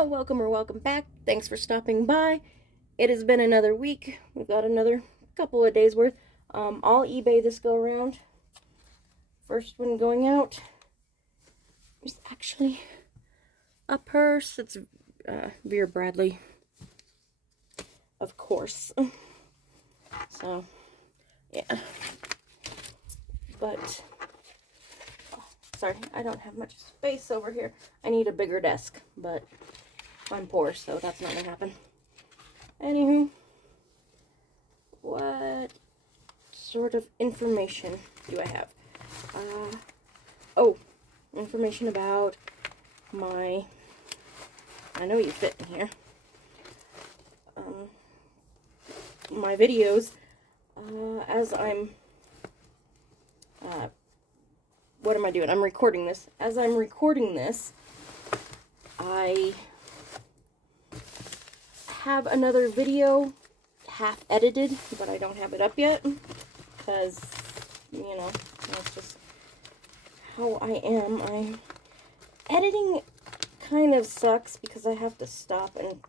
Hello, welcome or welcome back. Thanks for stopping by. It has been another week. We've got another couple of days worth. I'll eBay this go around. First one going out is actually a purse. It's Vera Bradley, of course. So, yeah. But, sorry, I don't have much space over here. I need a bigger desk, but I'm poor, so that's not gonna happen. Anywho, what sort of information do I have? Information about my, I know you fit in here, my videos, as I'm, what am I doing? I'm recording this. As I'm recording this, I have another video half edited, but I don't have it up yet, because, you know, that's just how I am. Editing kind of sucks because I have to stop and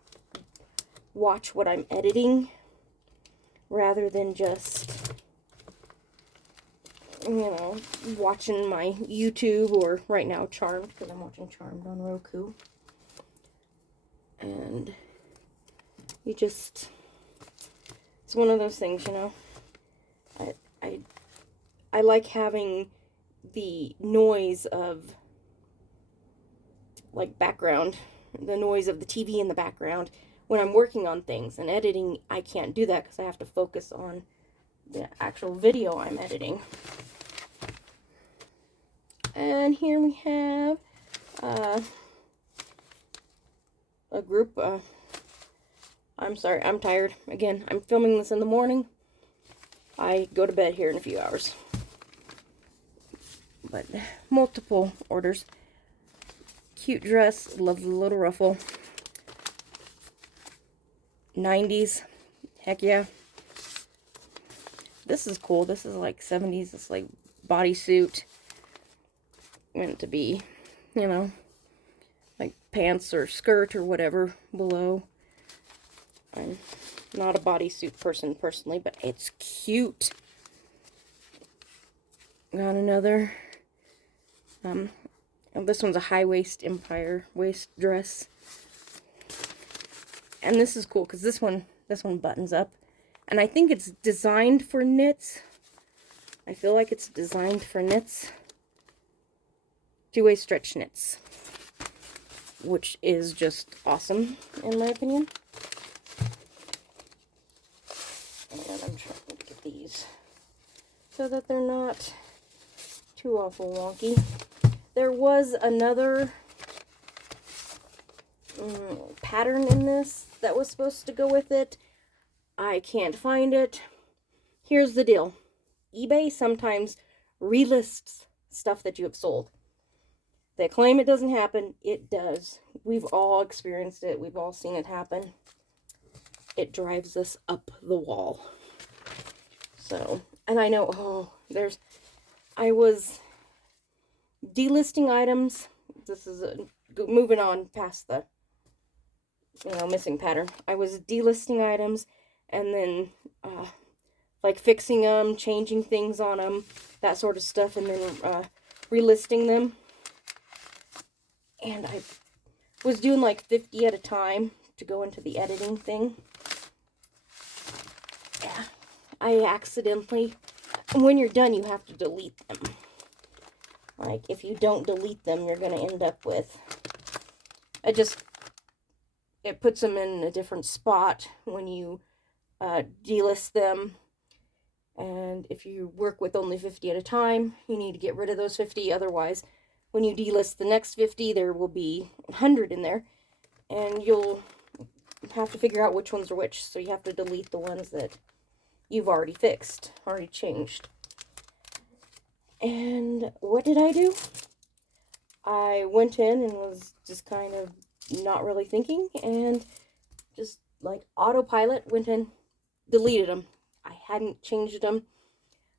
watch what I'm editing rather than just, you know, watching my YouTube, or right now Charmed, because I'm watching Charmed on Roku. And you just, it's one of those things, you know. I like having the noise of, like, background, the noise of the TV in the background when I'm working on things. And editing, I can't do that because I have to focus on the actual video I'm editing. And here we have a group. I'm sorry, I'm tired. Again, I'm filming this in the morning. I go to bed here in a few hours. But multiple orders. Cute dress, love the little ruffle. 90s, heck yeah. This is cool. This is like 70s. It's like bodysuit, meant to be, you know, like pants or skirt or whatever below. I'm not a bodysuit person personally, but it's cute. Got another. This one's a high-waist Empire waist dress. And this is cool because this one buttons up. And I think it's designed for knits. I feel like it's designed for knits. Two-way stretch knits. Which is just awesome, in my opinion. And I'm trying to get these so that they're not too awful wonky. There was another pattern in this that was supposed to go with it. I can't find it. Here's the deal. eBay sometimes relists stuff that you have sold. They claim it doesn't happen. It does. We've all experienced it. We've all seen it happen. It drives us up the wall. So, and I know, I was delisting items. This is moving on past the, you know, missing pattern. I was delisting items and then, like fixing them, changing things on them, that sort of stuff, and then relisting them. And I was doing like 50 at a time to go into the editing thing. Yeah, I accidentally, when you're done, you have to delete them. Like, if you don't delete them, you're going to end up with, it puts them in a different spot when you delist them. And if you work with only 50 at a time, you need to get rid of those 50. Otherwise, when you delist the next 50, there will be 100 in there. And you'll have to figure out which ones are which. So you have to delete the ones that you've already fixed, already changed. And what did I do? I went in and was just kind of not really thinking, and just like autopilot went in, deleted them. I hadn't changed them.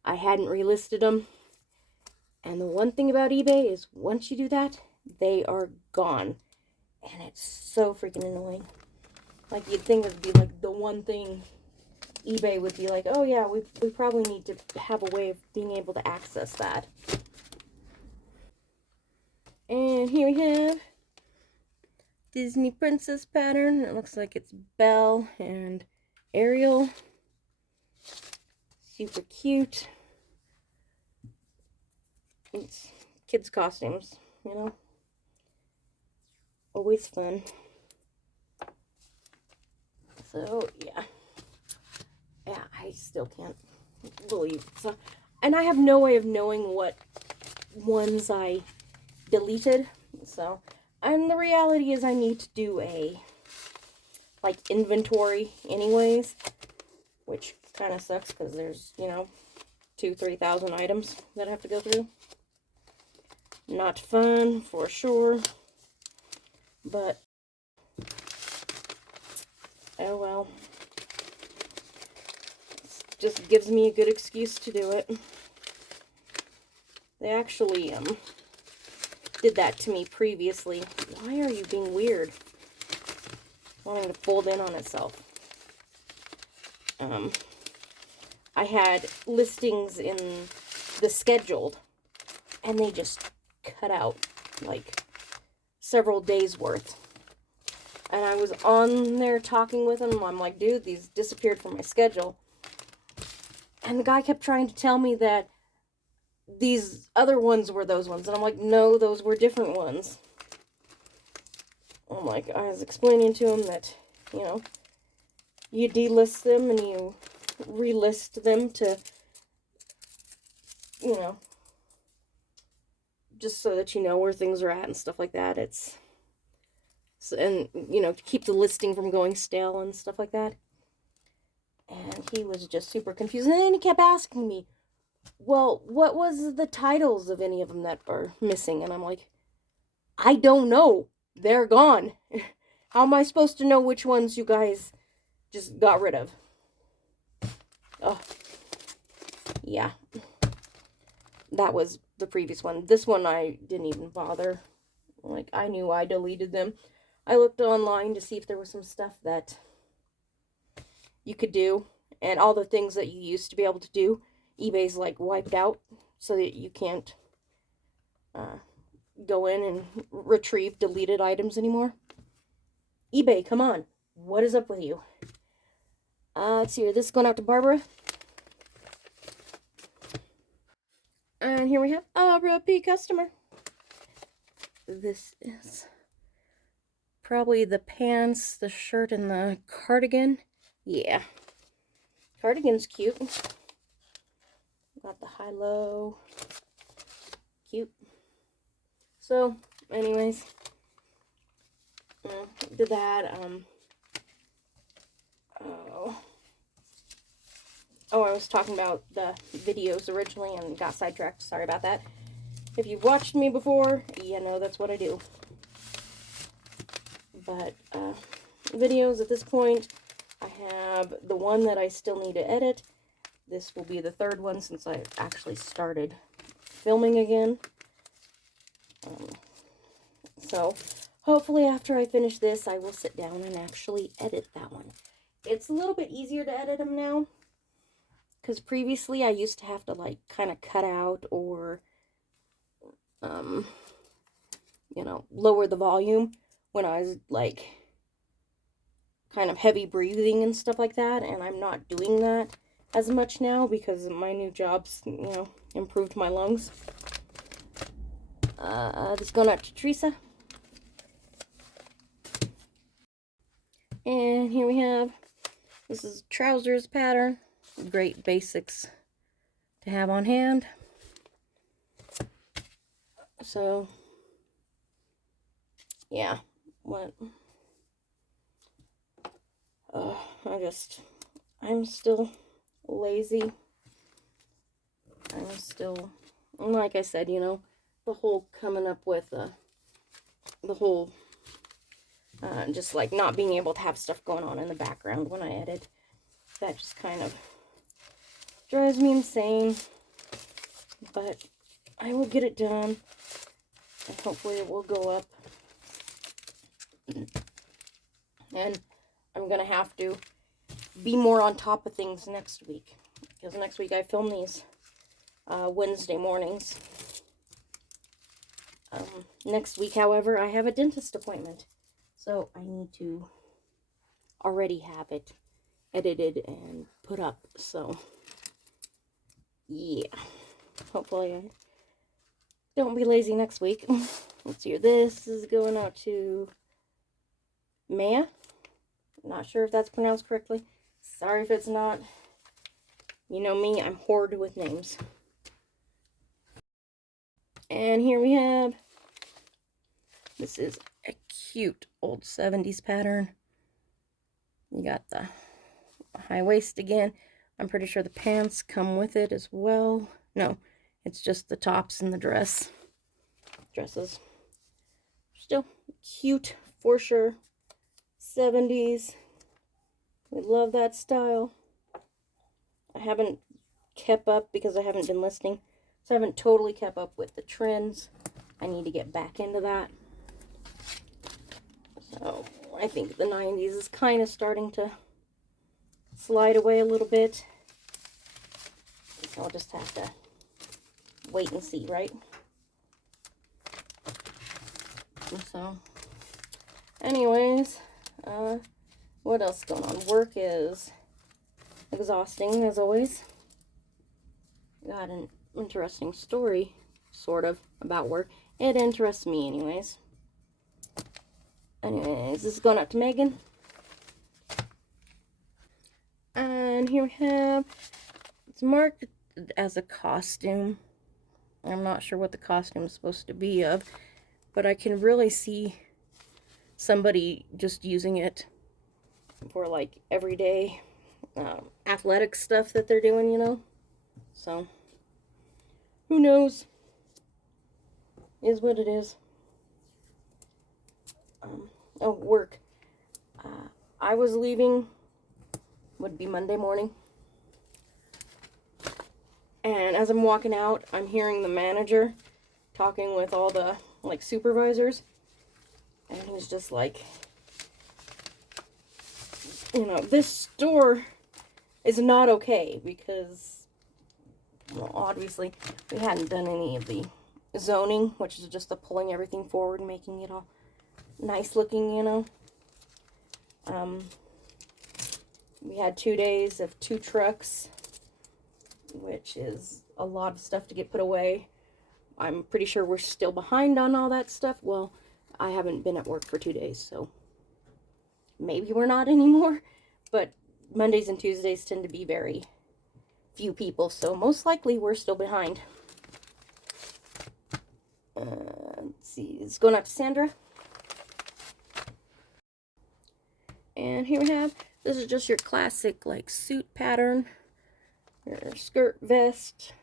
I hadn't relisted them. And the one thing about eBay is once you do that, they are gone. and it's so freaking annoying. Like, you'd think it would be like the one thing eBay would be like, oh yeah, we probably need to have a way of being able to access that. And here we have Disney princess pattern. It looks like it's Belle and Ariel. Super cute. It's kids' costumes, you know? Always fun. So, yeah. Yeah, I still can't believe it. So, and I have no way of knowing what ones I deleted. So, and the reality is I need to do a, like, inventory anyways, which kind of sucks because there's, you know, 2,000-3,000 items that I have to go through. Not fun, for sure. But, oh well. It just gives me a good excuse to do it. They actually, did that to me previously. Why are you being weird? Wanting to fold in on itself. I had listings in the scheduled, and they just cut out, like, several days worth. And I was on there talking with him. I'm like, dude, these disappeared from my schedule. And the guy kept trying to tell me that these other ones were those ones. And I'm like, no, those were different ones. I'm like, I was explaining to him that, you know, you delist them and you relist them to, you know, just so that you know where things are at and stuff like that. It's, and, you know, to keep the listing from going stale and stuff like that. And he was just super confused. And then he kept asking me, well, what was the titles of any of them that are missing? And I'm like, I don't know. They're gone. How am I supposed to know which ones you guys just got rid of? Oh, yeah. That was the previous one. This one I didn't even bother. Like, I knew I deleted them. I looked online to see if there was some stuff that you could do. And all the things that you used to be able to do, eBay's like wiped out so that you can't go in and retrieve deleted items anymore. eBay, come on. What is up with you? Let's see here. This is going out to Barbara. And here we have a repeat customer. This is probably the pants, the shirt, and the cardigan. Yeah. Cardigan's cute. Got the high-low. Cute. So, anyways. Did that. Oh, I was talking about the videos originally and got sidetracked. Sorry about that. If you've watched me before, you know that's what I do. But, videos at this point, I have the one that I still need to edit. This will be the third one since I actually started filming again. So, hopefully after I finish this, I will sit down and actually edit that one. It's a little bit easier to edit them now. Because previously I used to have to, like, kind of cut out or, you know, lower the volume when I was, like, kind of heavy breathing and stuff like that. And I'm not doing that as much now because my new job's, you know, improved my lungs. This is going out to Teresa. And here we have, this is trousers pattern. Great basics to have on hand. So, yeah, what? I'm still lazy. I'm still, like I said, you know, the whole coming up with the whole, just like not being able to have stuff going on in the background when I edit. That just kind of drives me insane. But I will get it done. And hopefully it will go up And I'm going to have to be more on top of things next week. Because next week I film these Wednesday mornings. Next week, however, I have a dentist appointment. So I need to already have it edited and put up. So, yeah. Hopefully I don't be lazy next week. Let's see. This is going out to Maya. Not sure if that's pronounced correctly. Sorry if it's not. You know me, I'm horrid with names. And here we have, this is a cute old 70s pattern. You got the high waist again. I'm pretty sure the pants come with it as well. No, it's just the tops and the dresses. Still cute for sure. 70s. We love that style. I haven't kept up because I haven't been listening. So I haven't totally kept up with the trends. I need to get back into that. So I think the 90s is kind of starting to slide away a little bit. So I'll just have to wait and see, right? So anyways, what else is going on? Work is exhausting as always. Got an interesting story, sort of, about work. It interests me anyways. Anyways, this is going out to Megan. And here we have, it's marked as a costume. I'm not sure what the costume is supposed to be of, but I can really see somebody just using it for like everyday athletic stuff that they're doing, you know. So who knows? Is what it is. Oh, work. I was leaving, would be Monday morning, and as I'm walking out, I'm hearing the manager talking with all the like supervisors, and he's just like, you know, this store is not okay because, well, obviously we hadn't done any of the zoning, which is just the pulling everything forward and making it all nice looking, you know. We had 2 days of 2 trucks, which is a lot of stuff to get put away. I'm pretty sure we're still behind on all that stuff. Well, I haven't been at work for 2 days, so maybe we're not anymore. But Mondays and Tuesdays tend to be very few people, so most likely we're still behind. Let's see, it's going out to Sandra. And here we have, this is just your classic like suit pattern. Your skirt, vest,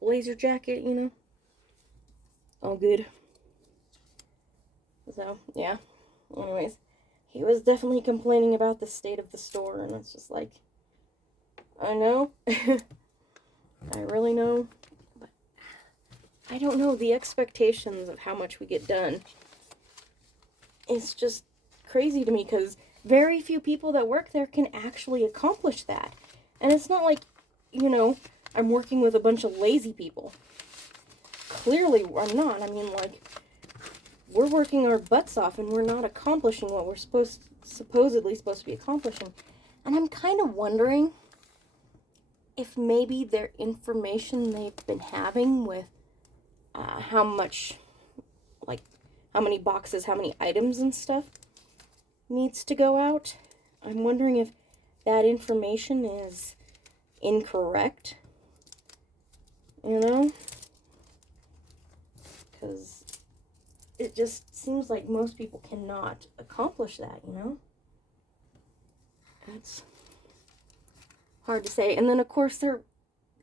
blazer jacket, you know. All good. So, yeah. Anyways, he was definitely complaining about the state of the store, and it's just like, I know. I really know. But I don't know, the expectations of how much we get done. It's just crazy to me because very few people that work there can actually accomplish that. And it's not like, you know, I'm working with a bunch of lazy people. Clearly, I'm not. I mean, like, we're working our butts off and we're not accomplishing what we're supposedly supposed to be accomplishing. And I'm kind of wondering if maybe their information they've been having with how much, like, how many boxes, how many items and stuff needs to go out. I'm wondering if that information is incorrect, you know, because it just seems like most people cannot accomplish that, you know. It's hard to say. And then of course they're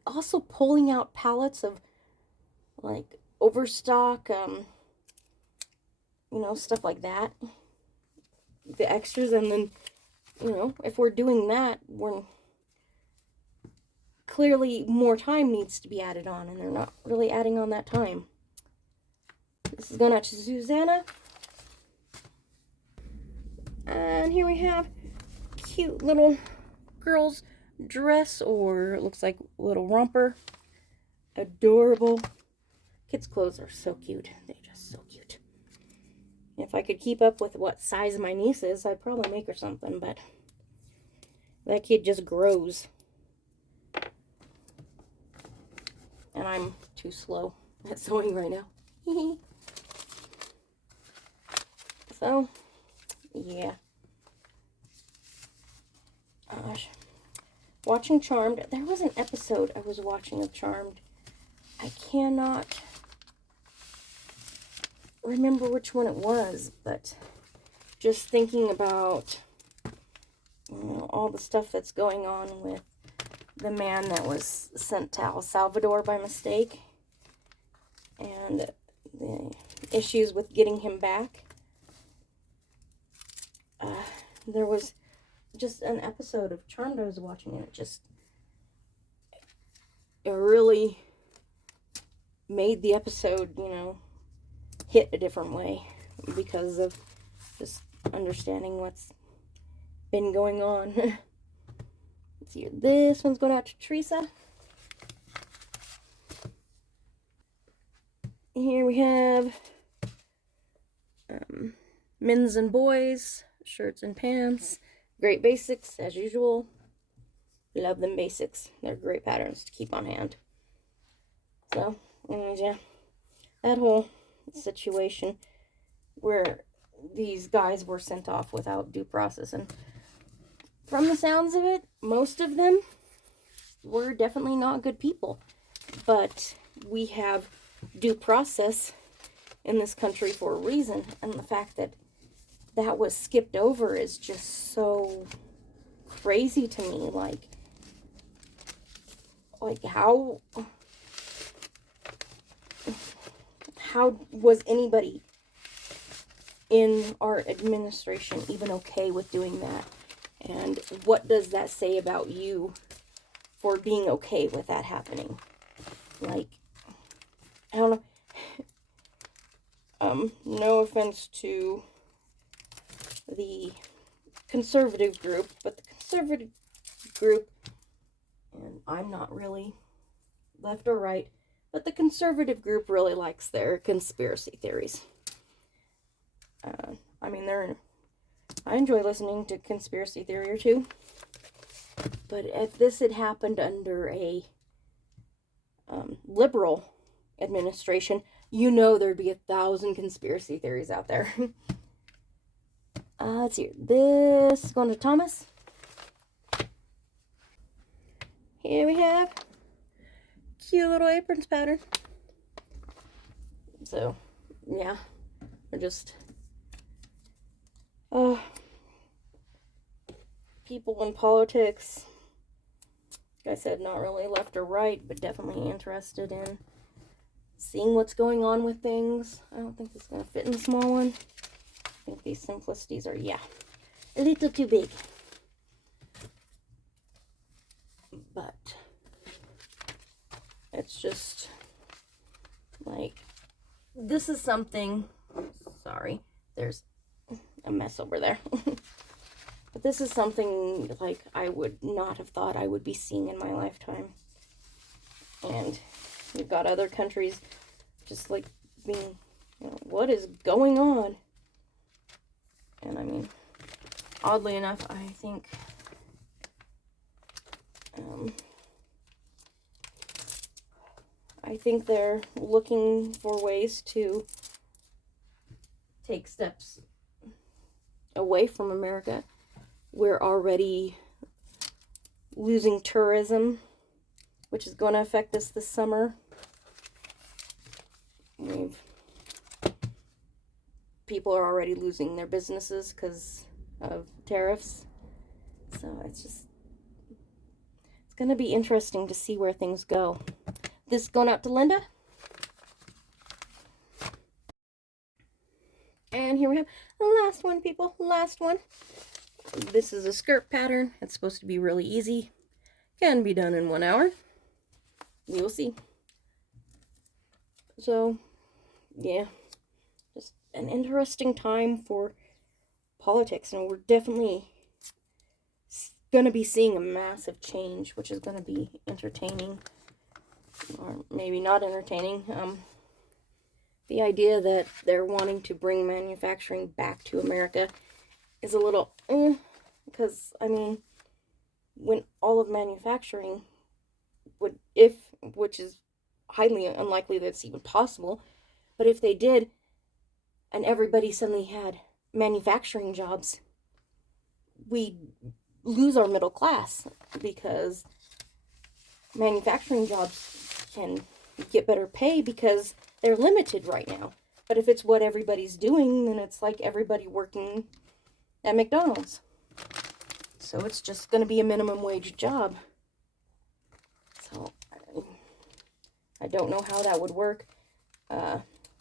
also pulling out pallets of like overstock, you know, stuff like that, the extras. And then, you know, if we're doing that, we're clearly more time needs to be added on, and they're not really adding on that time. This is going out to Susanna. And here we have cute little girl's dress, or it looks like little romper. Adorable. Kids' clothes are so cute. They're just so cute. If I could keep up with what size my niece is, I'd probably make her something, but that kid just grows. And I'm too slow at sewing right now. So, yeah. Gosh. Watching Charmed. There was an episode I was watching of Charmed. I cannot remember which one it was, but just thinking about, you know, all the stuff that's going on with the man that was sent to El Salvador by mistake, and the issues with getting him back. There was just an episode of Charmed I was watching, and it really made the episode, you know, hit a different way because of just understanding what's been going on. Let's see, this one's going out to Teresa. Here we have men's and boys shirts and pants. Great basics as usual. Love them basics. They're great patterns to keep on hand. So, and yeah, that whole situation where these guys were sent off without due process, and from the sounds of it, most of them were definitely not good people, but we have due process in this country for a reason, and the fact that that was skipped over is just so crazy to me. Like how was anybody in our administration even okay with doing that? And what does that say about you for being okay with that happening? Like, I don't know. No offense to the conservative group, but the conservative group, and I'm not really left or right, but the conservative group really likes their conspiracy theories. I mean, I enjoy listening to conspiracy theory or two, but if this had happened under a liberal administration, you know there'd be 1,000 conspiracy theories out there. Let's see. This is going to Thomas. Here we have cute little aprons pattern. So, yeah, we're just people in politics. Like I said, not really left or right, but definitely interested in seeing what's going on with things. I don't think it's going to fit in the small one. I think these simplicities are, yeah, a little too big. But it's just like, this is something, sorry, there's a mess over there. But this is something like I would not have thought I would be seeing in my lifetime. And you've got other countries just like being, you know, what is going on? And I mean, oddly enough, I think they're looking for ways to take steps away from America. We're already losing tourism, which is going to affect us this summer. People are already losing their businesses because of tariffs. So it's going to be interesting to see where things go. This is going out to Linda. And here we have the last one, people. Last one. This is a skirt pattern. It's supposed to be really easy. Can be done in 1 hour. We will see. So, yeah. Just an interesting time for politics, and we're definitely going to be seeing a massive change, which is going to be entertaining, or maybe not entertaining. The idea that they're wanting to bring manufacturing back to America is a little, because, I mean, when all of manufacturing would, which is highly unlikely that it's even possible, but if they did, and everybody suddenly had manufacturing jobs, we lose our middle class, because manufacturing jobs can get better pay because they're limited right now. But if it's what everybody's doing, then it's like everybody working at McDonald's. So it's just going to be a minimum wage job. So I don't know how that would work.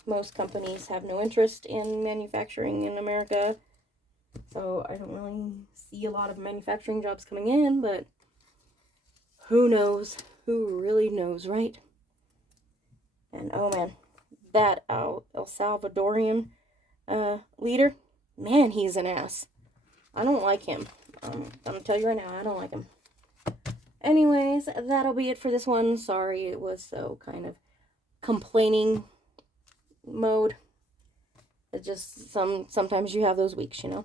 Most companies have no interest in manufacturing in America. So I don't really see a lot of manufacturing jobs coming in, but who knows? Who really knows, right? And oh man, that El Salvadorian leader, man, he's an ass. I don't like him. I'm gonna tell you right now, I don't like him. Anyways, that'll be it for this one. Sorry it was so kind of complaining mode. It just sometimes you have those weeks, you know.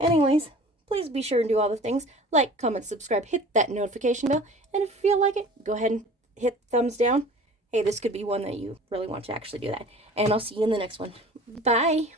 Anyways, please be sure and do all the things. Like, comment, subscribe, hit that notification bell, and if you feel like it, go ahead and hit thumbs down. Hey, this could be one that you really want to actually do that. And I'll see you in the next one. Bye!